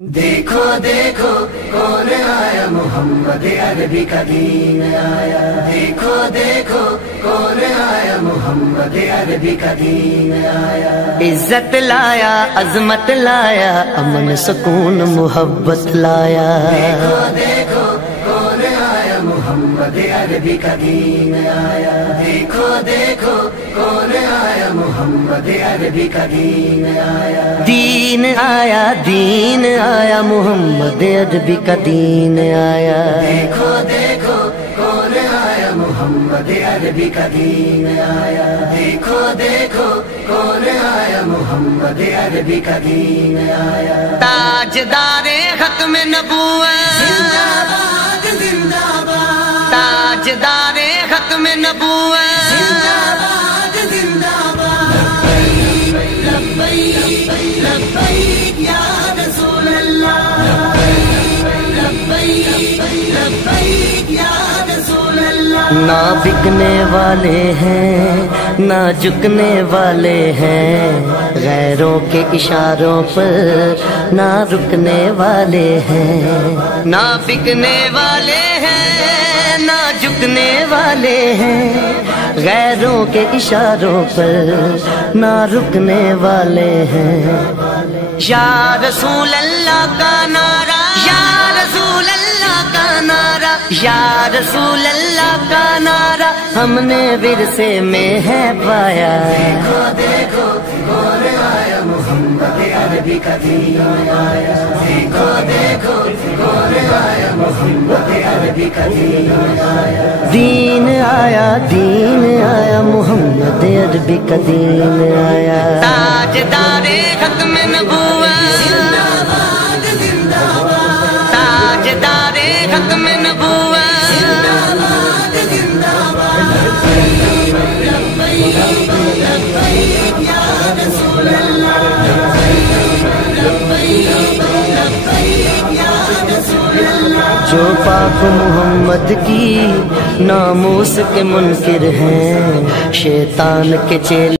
देखो देखो कौन आया, मोहम्मद अरबी का दीन आया। देखो देखो कौन आया, मोहम्मद अरबी का दीन आया। इज्जत लाया, अजमत लाया, अमन सुकून मोहब्बत लाया। देखो देखो कौन आया, मोहम्मद अरबी का दीन आया। देखो देखो कौन आया, मोहम्मद अरबी का दीन आया। दीन आया, दीन आया, मोहम्मद अरबी का दीन आया। देखो देखो कौन आया, मोहम्मद अरबी का दीन आया। देखो देखो कौन आया, मोहम्मद अरबी का दीन आया। ताजदारे खत्म नबूवत, जिंदाबाद जिंदाबाद, ताजदारे खत्म नबूवत, जिंदाबाद जिंदाबाद। लब्बैक लब्बैक या रसूल अल्लाह, लब्बैक लब्बैक या रसूल अल्लाह। ना बिकने वाले हैं ना झुकने वाले हैं, गैरों के इशारों पर ना रुकने वाले हैं। ना बिकने वाले हैं ना झुकने वाले हैं, गैरों के इशारों पर ना रुकने वाले हैं। या रसूल अल्लाह का नारा, या रसूल अल्लाह का नारा, या रसूल अल्लाह का नारा हमने विरसे में है पाया। देखो देखो कौन आया, मोहम्मद अरबी का दीन आया। देखो देखो कौन आया, मोहम्मद अरबी का दीन आया। दीन आया, दीन आया, मोहम्मद अरबी का दीन आया। ताजदारे खत्म नबूवत, जिंदाबाद जिंदाबाद, ताजदारे खत्म नबूवत, जिंदाबाद जिंदाबाद। लब्बैक लब्बैक या रसूल अल्लाह, लब्बैक लब्बैक या रसूल अल्लाह। जो पाक मोहम्मद की नामूस के मुनकिर हैं, शैतान के चेले